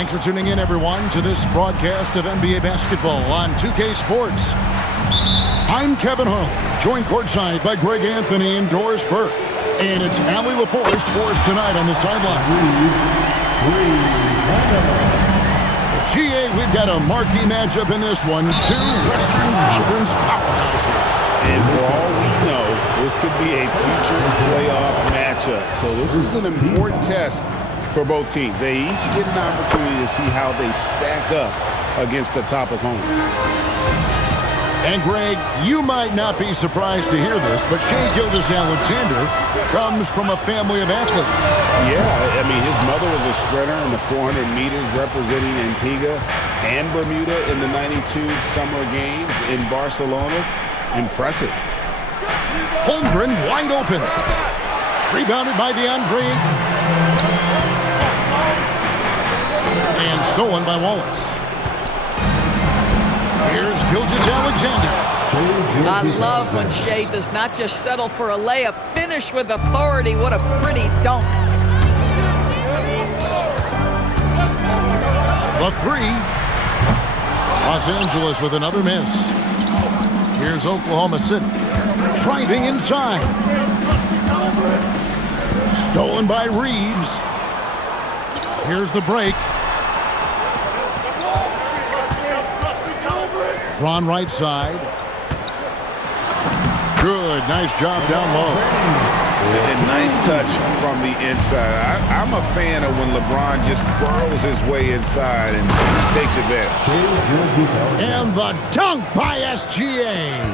Thanks for tuning in, everyone, to this broadcast of NBA basketball on 2K Sports. I'm Kevin Hull, joined courtside by Greg Anthony and Doris Burke. And it's Allie LaForce for us tonight on the sideline. GA, we've got a marquee matchup in this one. Two Western Conference powerhouses. And for all we know, this could be a future playoff matchup. So this is an important test for both teams. They each get an opportunity to see how they stack up against the top opponent. And Greg, you might not be surprised to hear this, but Shai Gilgeous-Alexander comes from a family of athletes. Yeah, I mean, his mother was a sprinter in the 400 meters representing Antigua and Bermuda in the 92 Summer Games in Barcelona. Impressive. Holmgren wide open. Rebounded by DeAndre. And stolen by Wallace. Here's Gilgeous-Alexander. I love when Shai does not just settle for a layup, finish with authority. What a pretty dunk. The three. Los Angeles with another miss. Here's Oklahoma City. Driving inside. Stolen by Reeves. Here's the break. Ron right side. Good, nice job down low. And nice touch from the inside. I'm a fan of when LeBron just burrows his way inside and takes advantage. And the dunk by SGA.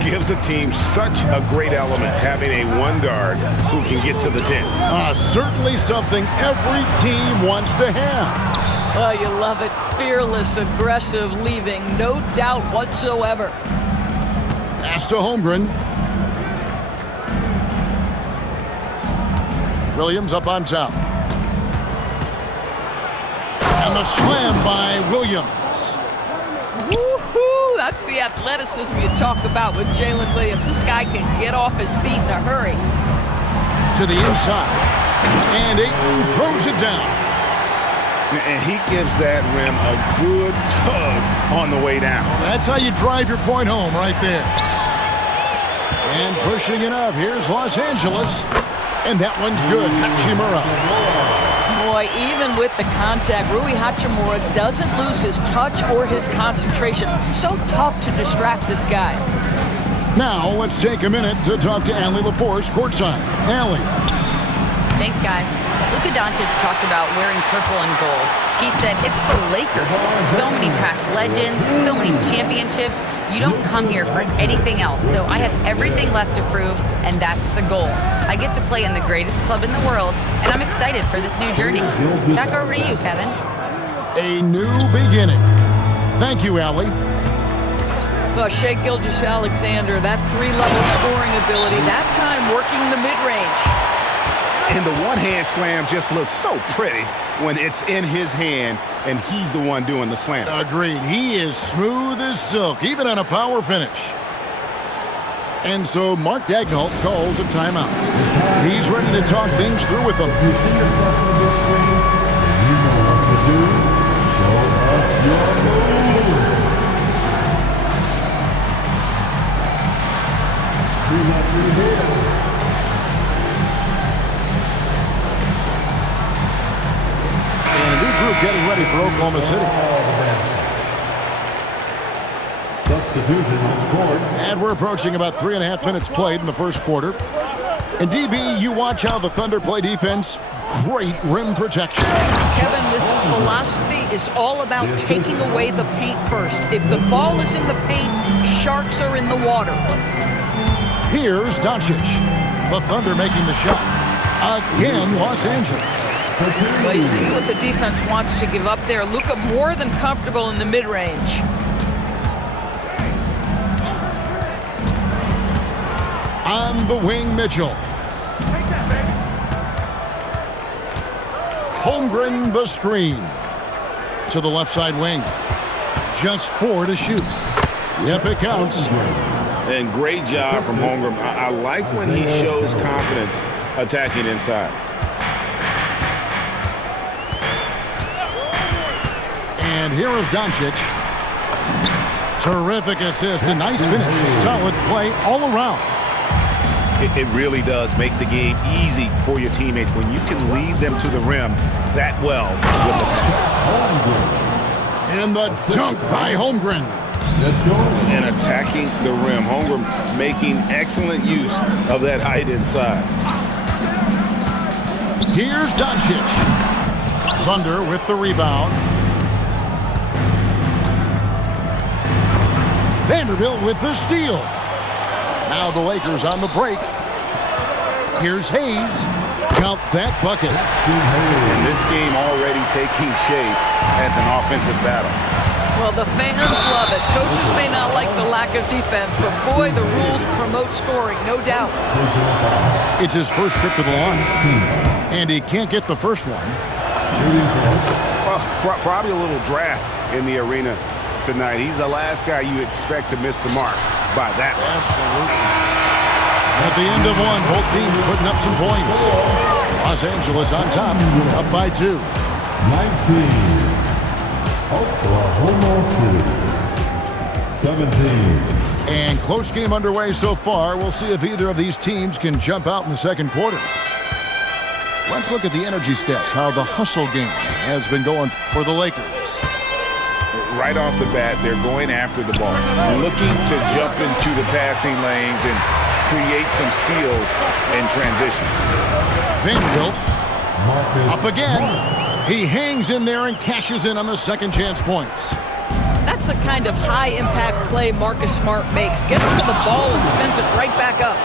Gives a team such a great element having a one guard who can get to the 10. Certainly something every team wants to have. Oh, you love it. Fearless, aggressive, leaving no doubt whatsoever. Pass to Holmgren. Williams up on top. And the slam by Williams. Woohoo! That's the athleticism you talk about with Jalen Williams. This guy can get off his feet in a hurry. To the inside. And Ayton throws it down. And he gives that rim a good tug on the way down. That's how you drive your point home right there. And pushing it up. Here's Los Angeles. And that one's good. Hachimura. Boy, even with the contact, Rui Hachimura doesn't lose his touch or his concentration. So tough to distract this guy. Now, let's take a minute to talk to Allie LaForce courtside. Allie. Thanks, guys. Luka Doncic talked about wearing purple and gold. He said, it's the Lakers. So many past legends, so many championships. You don't come here for anything else. So I have everything left to prove, and that's the goal. I get to play in the greatest club in the world, and I'm excited for this new journey. Back over to you, Kevin. A new beginning. Thank you, Allie. Well, Shai Gilgeous-Alexander, that three-level scoring ability, that time working the mid-range. And the one-hand slam just looks so pretty when it's in his hand and he's the one doing the slam. Agreed. He is smooth as silk, even on a power finish. And so Mark Daigneault calls a timeout. He's ready to talk things through with them. Getting ready for Oklahoma City. Substitution on the court. And we're approaching about 3.5 minutes played in the first quarter. And DB, you watch how the Thunder play defense. Great rim protection. Kevin, this philosophy is all about taking away the paint first. If the ball is in the paint, sharks are in the water. Here's Doncic. The Thunder making the shot. Again, Los Angeles. Well, you see what the defense wants to give up there. Luka more than comfortable in the mid-range. On the wing, Mitchell. Holmgren the screen. To the left side wing. Just 4 to shoot. Yep, it counts. And great job from Holmgren. I like when he shows confidence attacking inside. And here is Doncic. Terrific assist, a nice finish. Solid play all around. It really does make the game easy for your teammates when you can lead them to the rim that well with a pass. And the dunk by Holmgren. And attacking the rim. Holmgren making excellent use of that height inside. Here's Doncic. Thunder with the rebound. Vanderbilt with the steal. Now the Lakers on the break. Here's Hayes. Count that bucket. And this game already taking shape as an offensive battle. Well, the fans love it. Coaches may not like the lack of defense, but boy, the rules promote scoring, no doubt. It's his first trip to the line, and he can't get the first one. Well, probably a little draft in the arena tonight. He's the last guy you expect to miss the mark by that much. Absolutely. At the end of one, both teams putting up some points. Los Angeles on top, up by 2. 19. Oklahoma City. 17. And close game underway so far. We'll see if either of these teams can jump out in the second quarter. Let's look at the energy stats, how the hustle game has been going for the Lakers. Right off the bat, they're going after the ball, looking to jump into the passing lanes and create some steals in transition. Vanderbilt up again. He hangs in there and cashes in on the second chance points. That's the kind of high-impact play Marcus Smart makes. Gets to the ball and sends it right back up.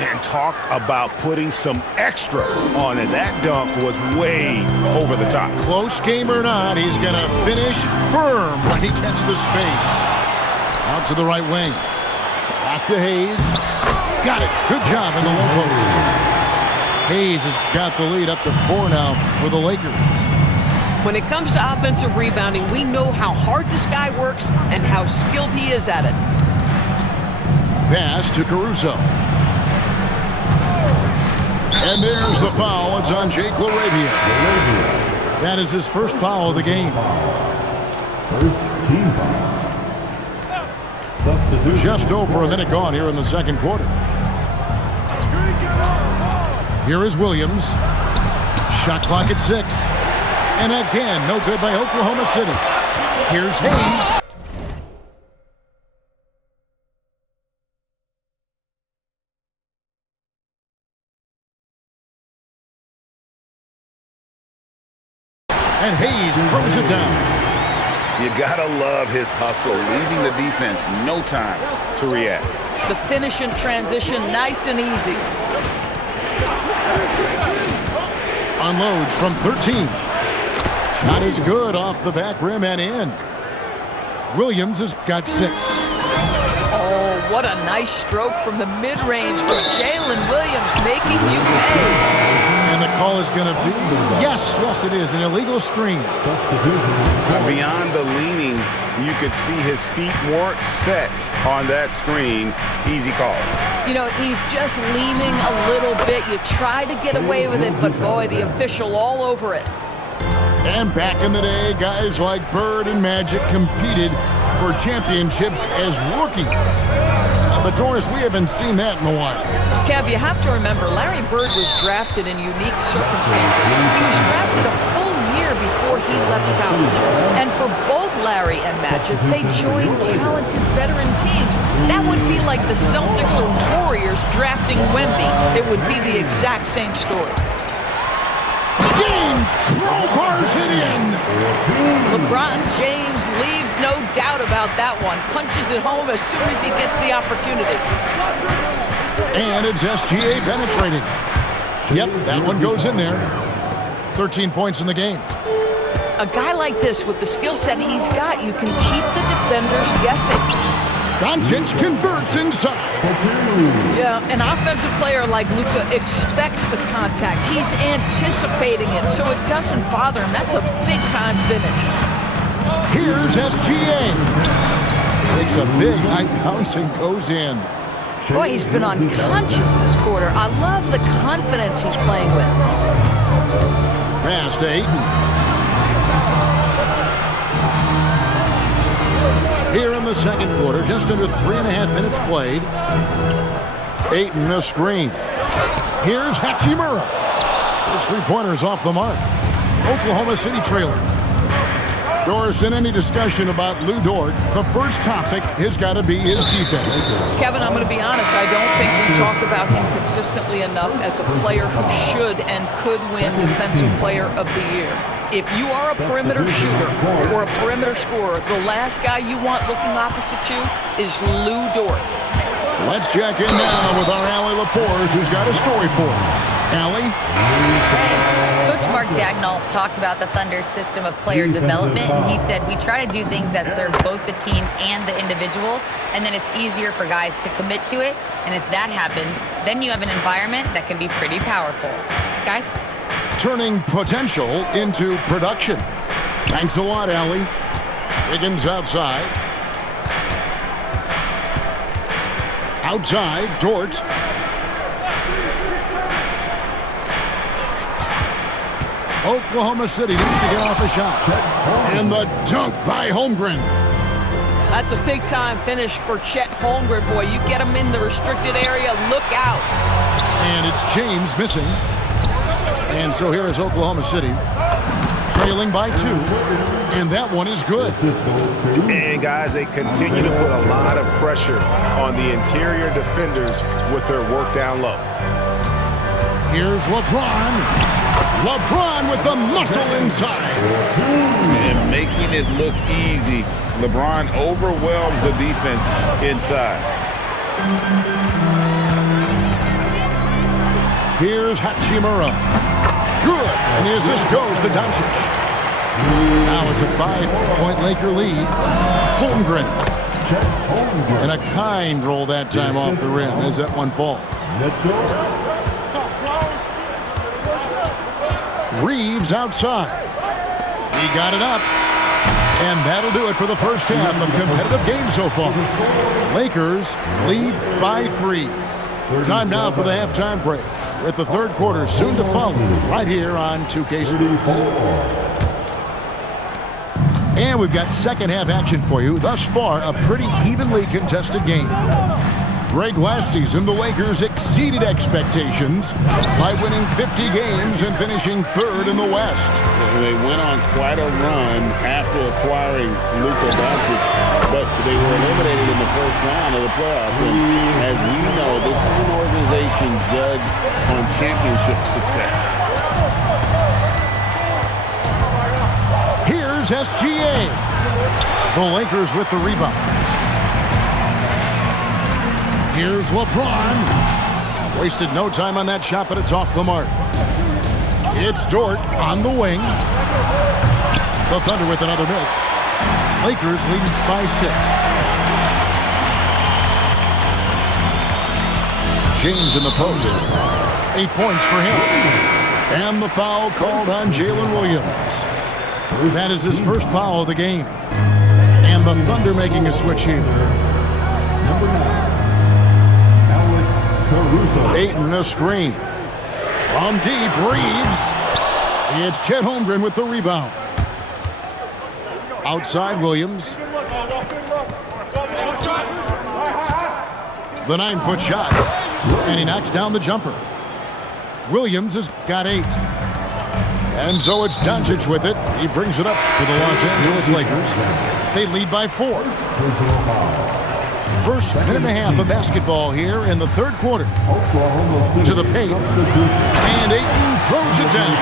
And talk about putting some extra on it. That dunk was way over the top. Close game or not, he's going to finish firm when he gets the space. Out to the right wing. Back to Hayes. Got it. Good job in the low post. Hayes has got the lead up to 4 now for the Lakers. When it comes to offensive rebounding, we know how hard this guy works and how skilled he is at it. Pass to Caruso. And there's the foul. It's on Jake LaRavia. That is his first foul of the game. First team foul. Substitution. Just over a minute gone here in the second quarter. Here is Williams. Shot clock at 6. And again, no good by Oklahoma City. Here's Hayes. And Hayes throws it down. You gotta love his hustle, leaving the defense no time to react. The finish in transition, nice and easy. Unloads from 13. Shot is good off the back rim and in. Williams has got 6. Oh, what a nice stroke from the mid-range for Jalen Williams, making you pay. And the call is going to be, yes, it is, an illegal screen. Beyond the leaning, you could see his feet weren't set on that screen. Easy call. You know, he's just leaning a little bit. You try to get away with it, but boy, the official all over it. And back in the day, guys like Bird and Magic competed for championships as rookies. But Doris, we haven't seen that in a while. Kev, you have to remember, Larry Bird was drafted in unique circumstances. He was drafted a full year before he left college. And for both Larry and Magic, they joined talented veteran teams. That would be like the Celtics or Warriors drafting Wemby. It would be the exact same story. James crowbars it in. LeBron James leaves no doubt about that one. Punches it home as soon as he gets the opportunity. And it's SGA penetrating. Yep, that one goes in there. 13 points in the game. A guy like this, with the skill set he's got, you can keep the defenders guessing. Doncic converts inside. Yeah, an offensive player like Luka expects the contact. He's anticipating it, so it doesn't bother him. That's a big-time finish. Here's SGA. Takes a big high bounce and goes in. Boy, he's been unconscious this quarter. I love the confidence he's playing with. Pass to Ayton. Here in the second quarter, just under 3.5 minutes played. Ayton a screen. Here's Hachimura. His three-pointers off the mark. Oklahoma City trailer. Doris, in any discussion about Lou Dort, the first topic has got to be his defense. Kevin, I'm going to be honest. I don't think we talk about him consistently enough as a player who should and could win Defensive Player of the Year. If you are a perimeter shooter or a perimeter scorer, the last guy you want looking opposite you is Lou Dort. Let's check in now with our Allie LaForce, who's got a story for us. Allie? Hey, Coach Mark Daigneault talked about the Thunder's system of player development, and he said, we try to do things that serve both the team and the individual, and then it's easier for guys to commit to it, and if that happens, then you have an environment that can be pretty powerful. Guys? Turning potential into production. Thanks a lot, Allie. Higgins outside. Outside, Dort. Oklahoma City needs to get off a shot. And the dunk by Holmgren. That's a big-time finish for Chet Holmgren, boy. You get him in the restricted area, look out. And it's James missing. And so here is Oklahoma City, trailing by 2. And that one is good. And, guys, they continue to put a lot of pressure on the interior defenders with their work down low. Here's LeBron. LeBron with the muscle inside. And making it look easy. LeBron overwhelms the defense inside. Here's Hachimura. Good. And the assist goes to Doncic. Now it's a 5-point Laker lead. Holmgren. And a kind roll that time off the rim as that one falls. Reeves outside. He got it up. And that'll do it for the first half of competitive game so far. Lakers lead by 3. Time now for the halftime break. With the third quarter soon to follow right here on 2K Sports. And we've got second half action for you. Thus far, a pretty evenly contested game. Greg, last season, the Lakers exceeded expectations by winning 50 games and finishing 3rd in the West. They went on quite a run after acquiring Luka Doncic, but they were eliminated in the first round of the playoffs. And as we know, this is an organization judged on championship success. Here's SGA. The Lakers with the rebound. Here's LeBron. Wasted no time on that shot, but it's off the mark. It's Dort on the wing. The Thunder with another miss. Lakers leading by 6. James in the post. 8 points for him. And the foul called on Jalen Williams. That is his first foul of the game. And the Thunder making a switch here. Number 9. Ayton a screen. From deep, Reeves. It's Chet Holmgren with the rebound. Outside Williams. The 9-foot shot. And he knocks down the jumper. Williams has got 8. And so it's Doncic with it. He brings it up to the Los Angeles Lakers. They lead by 4. First minute and a half of basketball here in the third quarter. To the paint. And Ayton throws it down.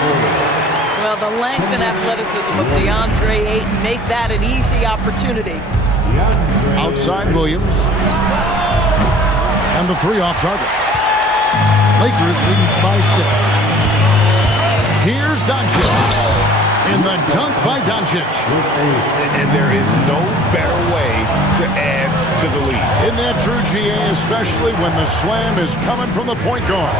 Well, the length and athleticism of DeAndre Ayton make that an easy opportunity. Outside Williams. And the 3 off target. Lakers leading by 6. Here's Doncic. In the dunk by Doncic. And there is no better way to add to the lead. Isn't that true, GA, especially when the slam is coming from the point guard?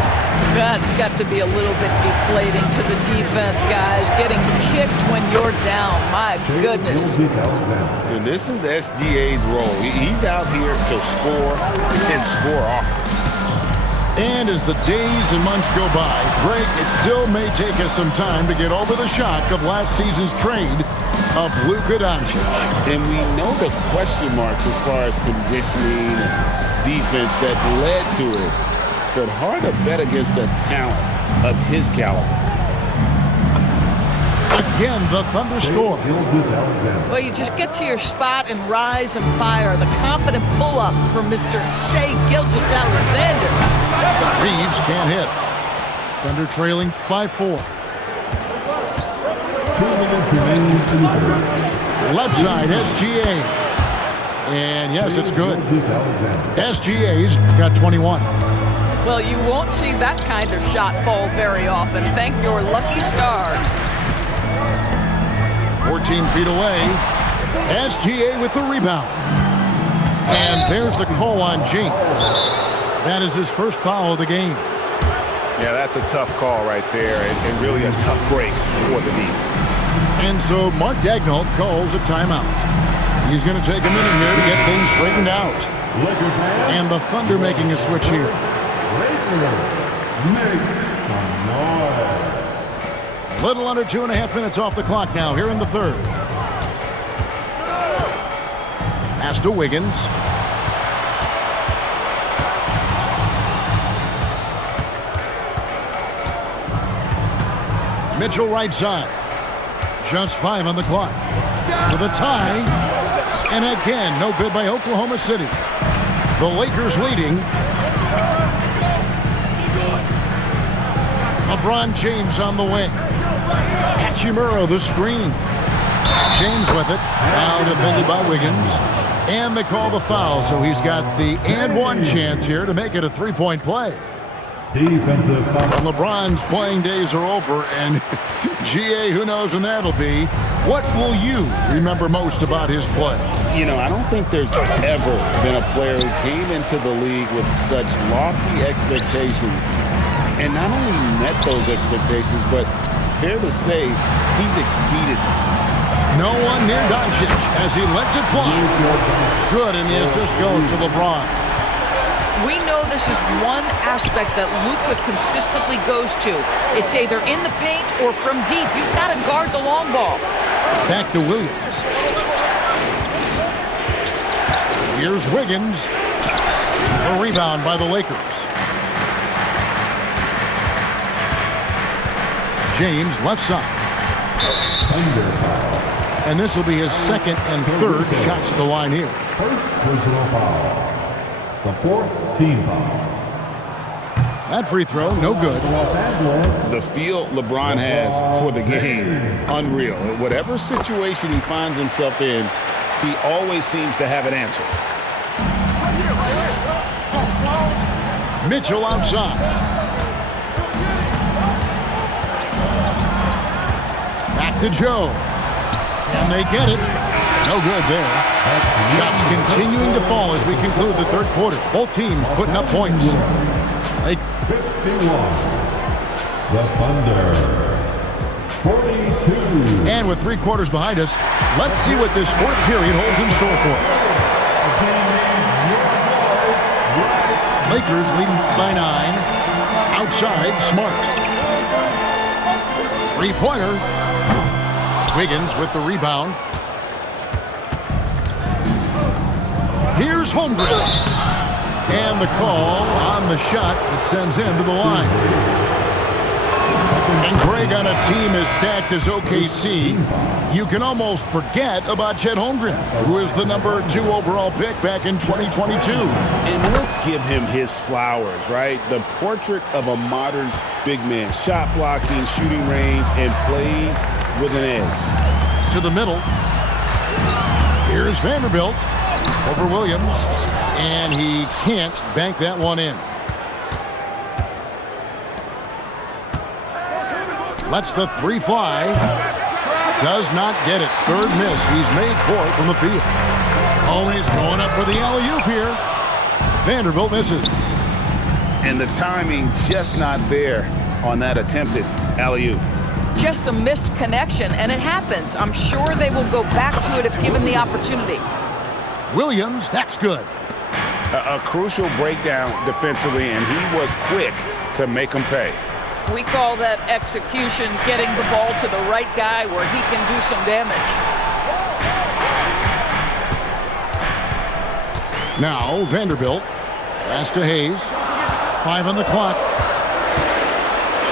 That's got to be a little bit deflating to the defense, guys. Getting kicked when you're down. My goodness. And this is SGA's role. He's out here to score and score often. And as the days and months go by, Greg, it still may take us some time to get over the shock of last season's trade of Luka Doncic. And we know the question marks as far as conditioning and defense that led to it. But hard to bet against the talent of his caliber. Again, the Thunder score. Well, you just get to your spot and rise and fire. The confident pull-up from Mr. Shai Gilgeous-Alexander. Reeves can't hit. Thunder trailing by 4. 2 minutes remaining in the third. Left side, SGA. And yes, it's good. SGA's got 21. Well, you won't see that kind of shot fall very often. Thank your lucky stars. 14 feet away. SGA with the rebound. And there's the call on James. That is his first foul of the game. Yeah, that's a tough call right there, and really a tough break for the knee. And so Mark Daigneault calls a timeout. He's going to take a minute here to get things straightened out. And the Thunder making a switch here. A little under 2.5 minutes off the clock now here in the third. Pass to Wiggins. Mitchell right side. Just 5 on the clock. To the tie. And again, no good by Oklahoma City. The Lakers leading. LeBron James on the wing. Hachimura the screen. James with it. Now defended by Wiggins. And they call the foul, so he's got the and one chance here to make it a three-point play. Defensive foul. LeBron's playing days are over, and GA, who knows when that'll be. What will you remember most about his play? You know, I don't think there's ever been a player who came into the league with such lofty expectations and not only met those expectations, but fair to say, he's exceeded them. No one near Doncic as he lets it fly. Good, and the assist goes to LeBron. We know this is one aspect that Luka consistently goes to. It's either in the paint or from deep. You've got to guard the long ball. Back to Williams. Here's Wiggins. The rebound by the Lakers. James left side. Under foul. And this will be his second and third shots to the line here. First personal foul. The fourth team foul. That free throw, no good. The feel LeBron has for the game, unreal. Whatever situation he finds himself in, he always seems to have an answer. Mitchell outside. Back to Joe. And they get it. No good there. Shots continuing to fall as we conclude the third quarter. Both teams putting up points. 51. The Thunder. 42. And with 3 quarters behind us, let's see what this fourth period holds in store for us. Lakers leading by 9. Outside, Smart. 3-pointer. Wiggins with the rebound. Here's Holmgren. And the call on the shot that sends him to the line. And Craig, on a team as stacked as OKC, you can almost forget about Chet Holmgren, who is the number 2 overall pick back in 2022. And let's give him his flowers, right? The portrait of a modern big man. Shot blocking, shooting range, and plays with an edge. To the middle. Here's Vanderbilt over Williams. And he can't bank that one in. Lets the 3 fly. Does not get it. Third miss. He's made 4 from the field. Always going up for the alley-oop here. Vanderbilt misses. And the timing just not there on that attempted alley-oop. Just a missed connection, and it happens. I'm sure they will go back to it if given the opportunity. Williams, that's good. A crucial breakdown defensively, and he was quick to make them pay. We call that execution, getting the ball to the right guy where he can do some damage. Now Vanderbilt. Pass to Hayes. 5 on the clock.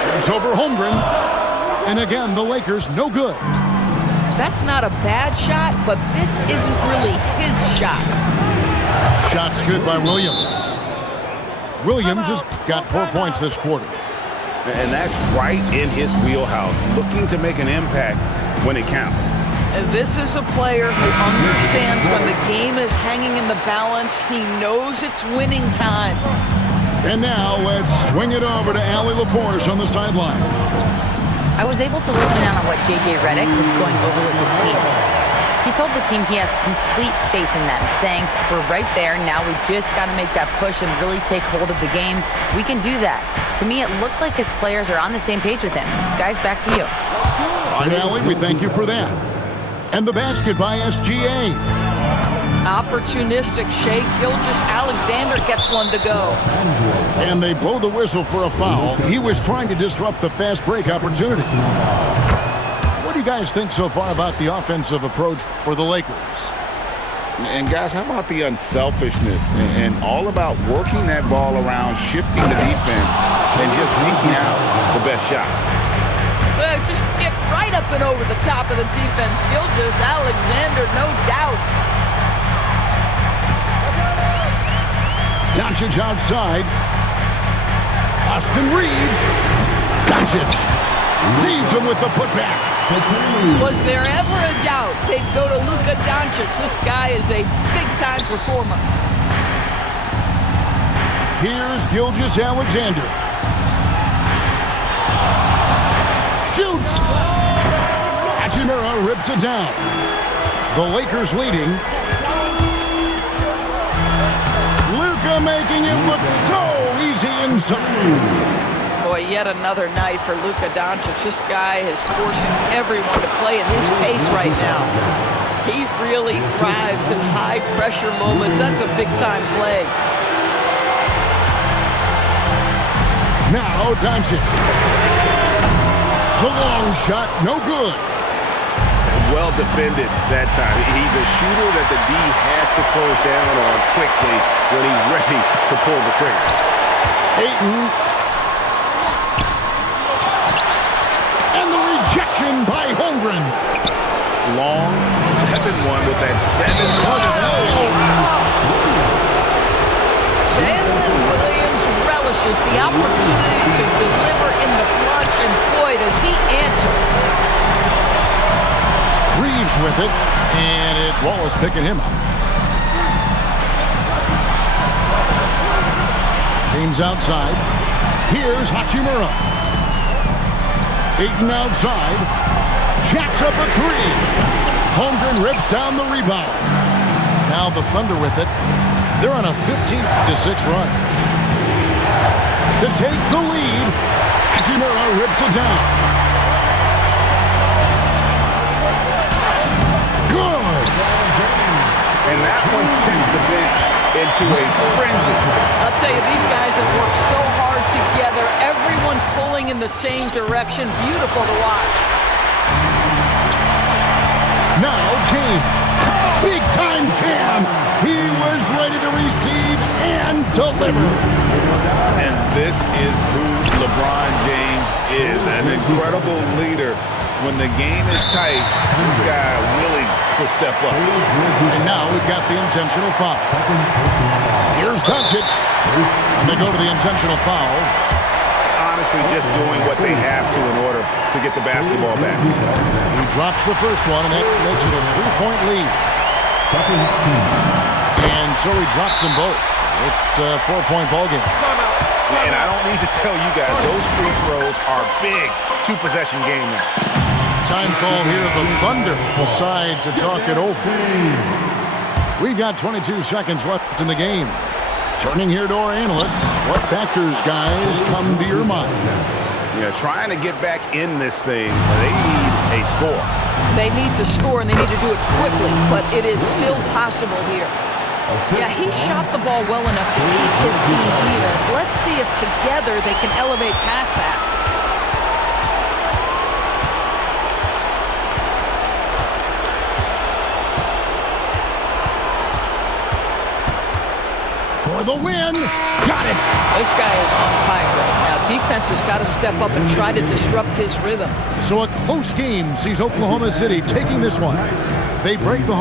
Shoots over Holmgren. And again, the Lakers no good. That's not a bad shot, but this isn't really his shot. Shot's good by Williams. Williams has got 4 points this quarter. And that's right in his wheelhouse, looking to make an impact when it counts. And this is a player who understands when the game is hanging in the balance. He knows it's winning time. And now let's swing it over to Allie LaForce on the sideline. I was able to listen in on what J.J. Redick was going over with his team. He told the team he has complete faith in them, saying, we're right there, now we just got to make that push and really take hold of the game. We can do that. To me, it looked like his players are on the same page with him. Guys, back to you. All right, Allie, we thank you for that. And the basket by SGA. Opportunistic Shai Gilgeous-Alexander gets one to go. And they blow the whistle for a foul. He was trying to disrupt the fast break opportunity. What do you guys think so far about the offensive approach for the Lakers? And guys, how about the unselfishness and all about working that ball around, shifting the defense, and just seeking out the best shot? Just get right up and over the top of the defense. Gilgeous-Alexander, no doubt. Doncic outside. Austin Reeves. Doncic sees him with the putback. Was there ever a doubt they'd go to Luka Doncic? This guy is a big-time performer. Here's Gilgeous-Alexander. Shoots. Hachimura rips it down. The Lakers leading. Luka making it look so easy inside. Boy, yet another night for Luka Doncic. This guy is forcing everyone to play at his pace right now. He really thrives in high-pressure moments. That's a big-time play. Now Doncic. The long shot, no good. Well defended that time. He's a shooter that the D has to close down on quickly when he's ready to pull the trigger. Ayton. And the rejection by Holmgren. Long 7-1 with that 7-footer. Jalen Williams relishes the opportunity to deliver in the clutch, and boy, does he answer. Reeves with it, and it's Wallace picking him up. James outside. Here's Hachimura. Ayton outside. Jacks up a three. Holmgren rips down the rebound. Now the Thunder with it. They're on a 15-6 run. To take the lead, Hachimura rips it down. Good. And that one sends the bench into a frenzy. I'll tell you, these guys have worked so hard together. Everyone pulling in the same direction. Beautiful to watch. Now James, big time jam. He was ready to receive and deliver. And this is who LeBron James is, an incredible leader. When the game is tight, this guy willing to step up. And now we've got the intentional foul. Here's Doncic. And they go to the intentional foul. Honestly, just doing what they have to in order to get the basketball back. He drops the first one, and that makes it a 3-point lead. And so he drops them both. It's a 4-point ball game. And I don't need to tell you guys, those free throws are big. 2-possession game now. Time call here. The Thunder decide to talk it over. We've got 22 seconds left in the game. Turning here to our analysts, what factors, guys, come to your mind? Yeah, trying to get back in this thing, they need a score. They need to score, and they need to do it quickly, but it is still possible here. Yeah, he shot the ball well enough to keep his team even. Let's see if together they can elevate past that. for the win. Got it. This guy is on fire right now. Defense has got to step up and try to disrupt his rhythm. So a close game sees Oklahoma City taking this one. They break the